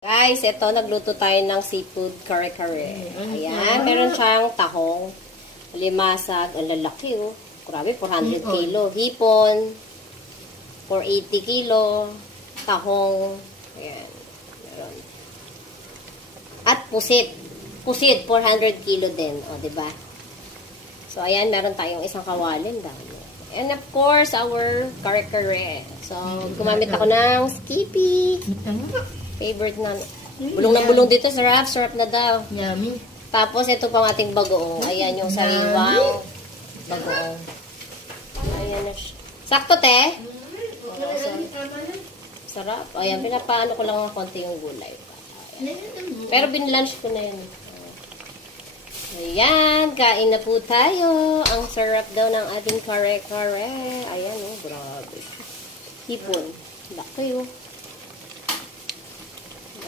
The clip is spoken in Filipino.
Guys, ito, nagluto tayo ng seafood kare-kare. Ayan, meron siyang tahong, limasag, ang lalaki oh. Grabe, 400 kilo. Hipon, 480 kilo. Tahong, ayan, meron. At pusit. Pusit, 400 kilo din, o, diba? So, ayan, meron tayong isang kawalin dahil. And of course, our kare-kare. So, gumamit ako ng Skippy. Favorite na. Bulong na bulong dito. Sarap. Sarap na daw. Yummy. Tapos, ito pang ating bagoong. Ayan yung sariwang bagoong. Ayan na siya. Sakto, te? Sarap. Ayan, pinapaano ko lang ng konti yung gulay. Ayan. Pero binlunch ko na yun. Ayan, kain na po tayo. Ang sarap daw ng ating kare-kare. Ayan, oh, grabe. Hipon. Laki, oh.